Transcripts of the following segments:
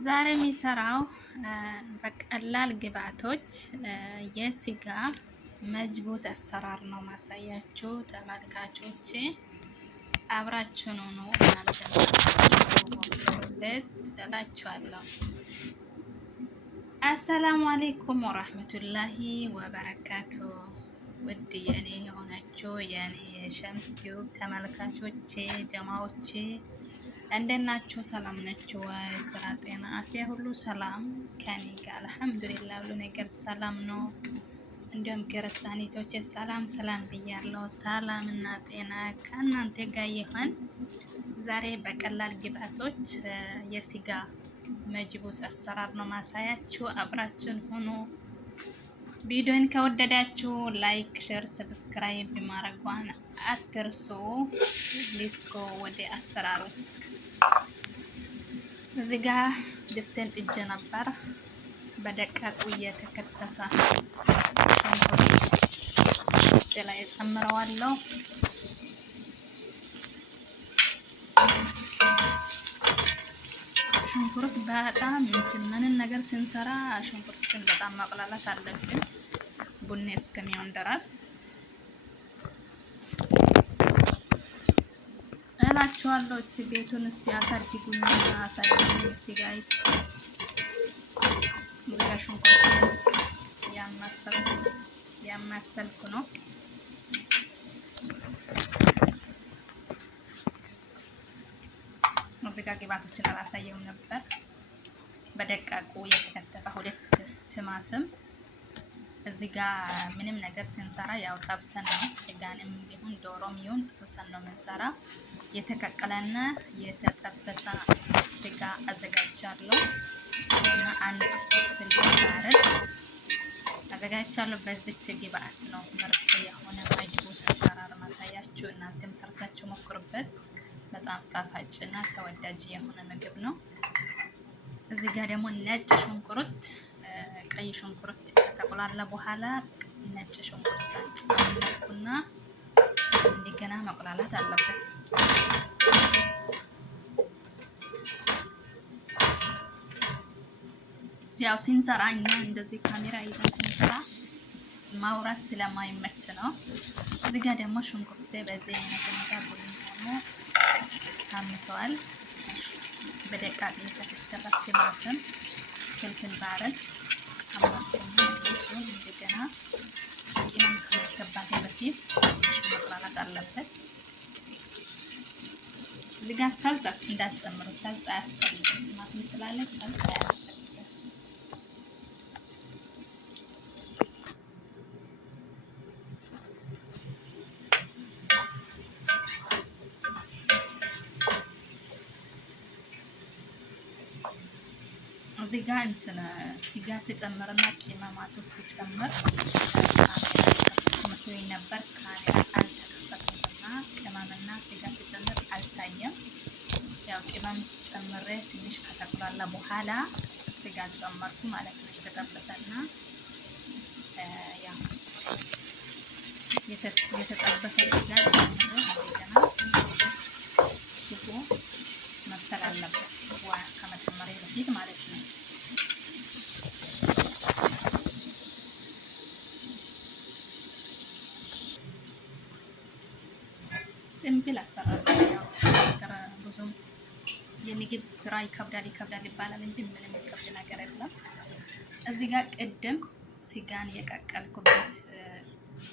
ዛሬ የሚሰራው በቀላል ግብአቶች የስጋ መጅቡስ አሰራር ነው ማሳያችሁ ተመልካቾች። አብራችሁ ነው እናንተም ሰርታችሁ ሞክሩበት እላችኋለሁ። አሰላሙ አሌይኩም ወራህመቱላሂ ወበረካቱ። ውድ የኔ የሆናችሁ የኔ የሸምስ ቲዩብ ተመልካቾቼ ጀማዎቼ እንደት ናችሁ? ሰላም ናችሁ? ስራ፣ ጤና፣ አፍያ ሁሉ ሰላም ከኔ ጋር አልሐምዱሊላህ፣ ሁሉ ነገር ሰላም ነው። እንዲሁም ክርስቲያኖች ሰላም ሰላም ብያለሁ። ሰላም እና ጤና ከእናንተ ጋር ይሁን። ዛሬ በቀላል ግብአቶች የስጋ መጅቡስ አሰራር ነው ማሳያችሁ። አብራችን ሆኖ ቪዲዮን ከወደዳችሁ ላይክ፣ ሼር፣ ሰብስክራይብ ማድረጓን አትርሱ። ሊስኮ ወደ አሰራሩ። እዚህ ጋር ድስቴን ጥጄ ነበር። በደቃቁ የተከተፈ ሽንኩርት ድስቴ ላይ እጨምረዋለሁ። ሽንኩርት በጣም ምንን ነገር ስንሰራ ሽንኩርትን በጣም ማቁላላት አለብን ቡኒ እስከሚሆን ድረስ እላችኋለሁ። እስቲ ቤቱን እስቲ አሳድጉኝ አሳድጉኝ እስቲ ጋይስ። እዚጋ ሽንኩርት ያማሰልኩ ነው። እዚጋ ግብአቶችን አላሳየውም ነበር። በደቃቁ የተከተፈ 2 ቲማቲም። እዚጋ ምንም ነገር ስንሰራ ያው ጠብሰን ነው፣ ስጋንም ቢሆን ዶሮም ይሁን ጠብሰን ነው የምንሰራ። የተቀቀለና የተጠበሰ ስጋ አዘጋጅቻለሁ እና አንድ ፍልፍል ባርድ አዘጋጅቻለሁ። በዚች ግብአት ነው ምርጥ የሆነ መጅቡስ አሰራር ማሳያችሁ። እናንተም ሰርታችሁ ሞክሩበት። በጣም ጣፋጭና ተወዳጅ የሆነ ምግብ ነው። እዚህ ጋር ደግሞ ነጭ ሽንኩርት፣ ቀይ ሽንኩርት ከተቆላላ በኋላ ነጭ ሽንኩርት ጨምርኩና እንደገና መቆላላት አለበት። ያው ሲንሰራ እኛ እንደዚህ ካሜራ ይዘን ስንሰራ ማውራት ስለማይመች ነው። እዚህ ጋር ደግሞ ሽንኩርቴ በዚህ አይነት ሁኔታ ቡኒ ሆኖ ታምሷል። በደቃቅ የተከተፈ ቲማቲም፣ ፍልፍል ባርድ አማርኩና እሱን እንደገና ቅመም ከማስገባቴ በፊት መቁላላት አለበት። እዚህ ጋር ሳልሳ እንዳትጨምሩ፣ ሳልሳ አያስፈልግም። ቲማቲም ስላለ ሳልሳ አያስፈልግም። እዚህ ጋር ስጋ ሲጨምርና ቅመማቱ ሲጨምር መስሎኝ ነበር። ካሜራ አልተከፈተምና ቅመምና ስጋ ሲጨምር አልታየም። ያው ቅመም ጨምሬ ትንሽ ከተቁላላ በኋላ ስጋ ጨመርኩ ማለት ነው። የተጠበሰና ያው የተጠበሰ ስጋ ጨምሬ እንደገና ስጎ መብሰል አለበት ውሃ ከመጨመሬ በፊት ማለት ነው። ሲምፕል አሰራር ያው ብዙም የምግብ ስራ ይከብዳል ይባላል እንጂ ምንም የሚከብድ ነገር የለም። እዚህ ጋር ቅድም ስጋን የቀቀልኩበት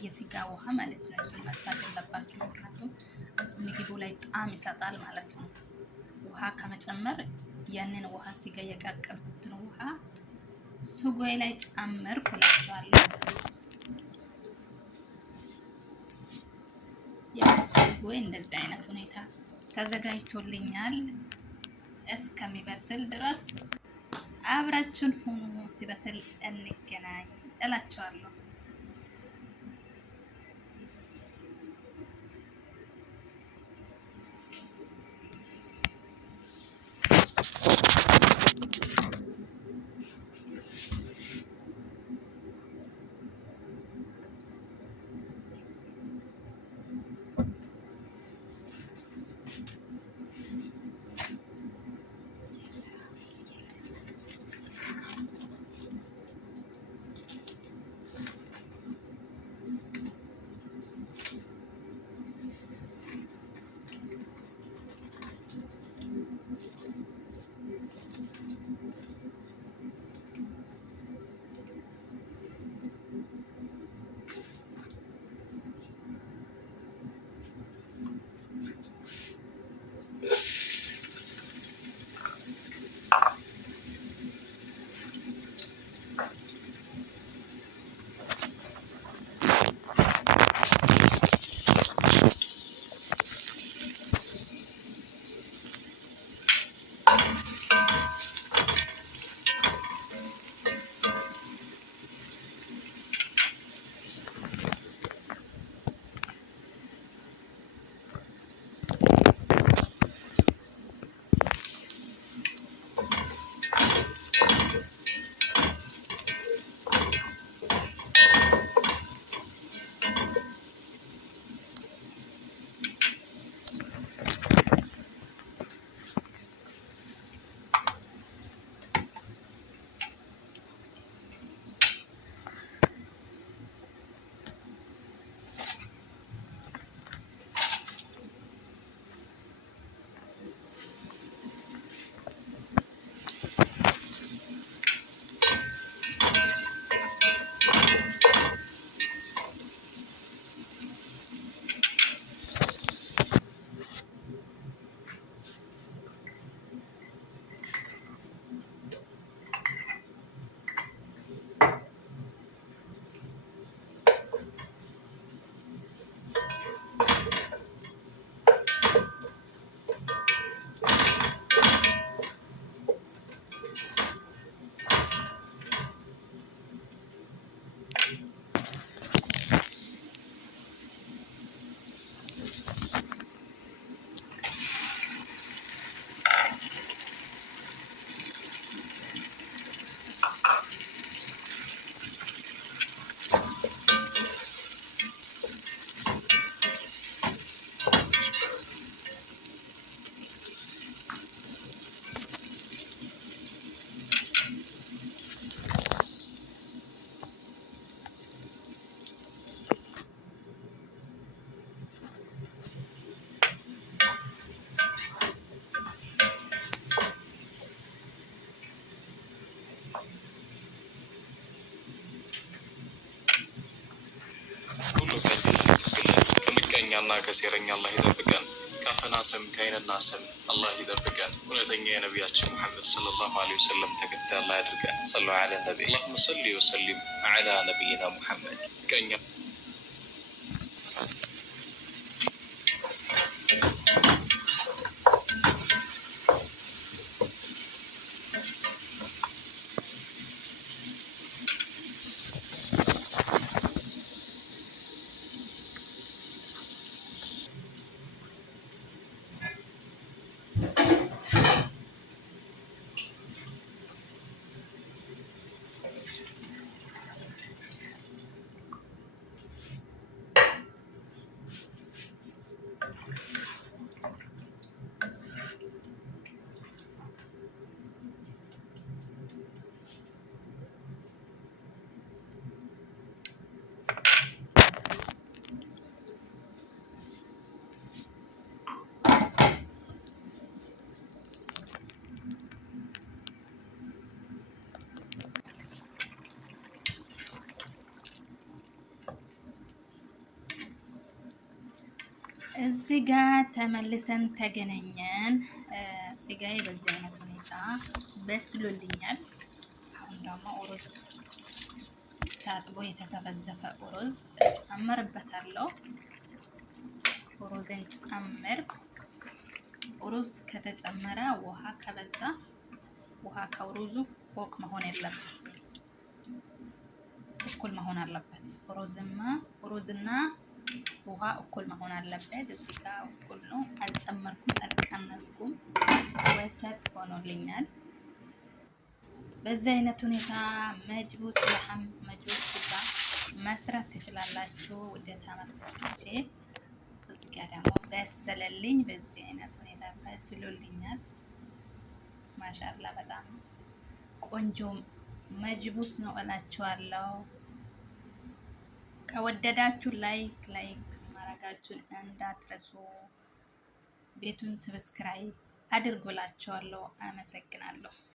የስጋ ውሃ ማለት ነው። እሱን መጥፋት የለባችሁ፣ ምክንያቱም ምግቡ ላይ ጣዕም ይሰጣል ማለት ነው። ውሃ ከመጨመር ያንን ውሃ ስጋ የቀቀልኩትን ውሃ ስጎይ ላይ ጨምርኩ እላችኋለሁ። ያው ስጎይ እንደዚህ አይነት ሁኔታ ተዘጋጅቶልኛል። እስከሚበስል ድረስ አብራችን ሆኖ ሲበስል እንገናኝ እላችኋለሁ። ከሴረኛ አላህ ይጠብቀን። ከአፈናስም ከአይነናስም አላህ ይጠብቀን። እውነተኛ የነቢያችን ሙሐመድ ሰለላሁ ዐለይሂ ወሰለም ተከታይ አላህ ያድርገን። ሰሉ ዐለ ነቢ። አላሁመ ሰሊ ወሰሊም ዐላ ነቢይና ሙሐመድ። ከእኛ እዚህ ጋር ተመልሰን ተገናኘን። ስጋዬ በዚህ አይነት ሁኔታ በስሎልኛል። አሁን ደግሞ ሩዝ ታጥቦ የተዘፈዘፈ ሩዝ ጨምርበታለሁ። ሩዝን ጨምርኩ። ሩዝ ከተጨመረ ውሃ ከበዛ ውሃ ከሩዙ ፎቅ መሆን የለበትም፣ እኩል መሆን አለበት። ሩዝና ውሃ እኩል መሆን አለበት። እዚህ ጋር እኩል ነው። አልጨመርኩም፣ አልቀነስኩም። ወሰጥ ሆኖልኛል። በዚህ አይነት ሁኔታ መጅቡስ ለሐም መጅቡስ ስጋ መስራት ትችላላችሁ ውድ ተመልካቾቼ። እዚህ ጋር ደግሞ በሰለልኝ። በዚህ አይነት ሁኔታ በስሎልኛል። ማሻአላ በጣም ቆንጆ መጅቡስ ነው እላችኋለሁ። ከወደዳችሁ ላይክ ማድረጋችሁን እንዳትረሱ። ቤቱን ሰብስክራይብ አድርጉላችኋለሁ። አመሰግናለሁ።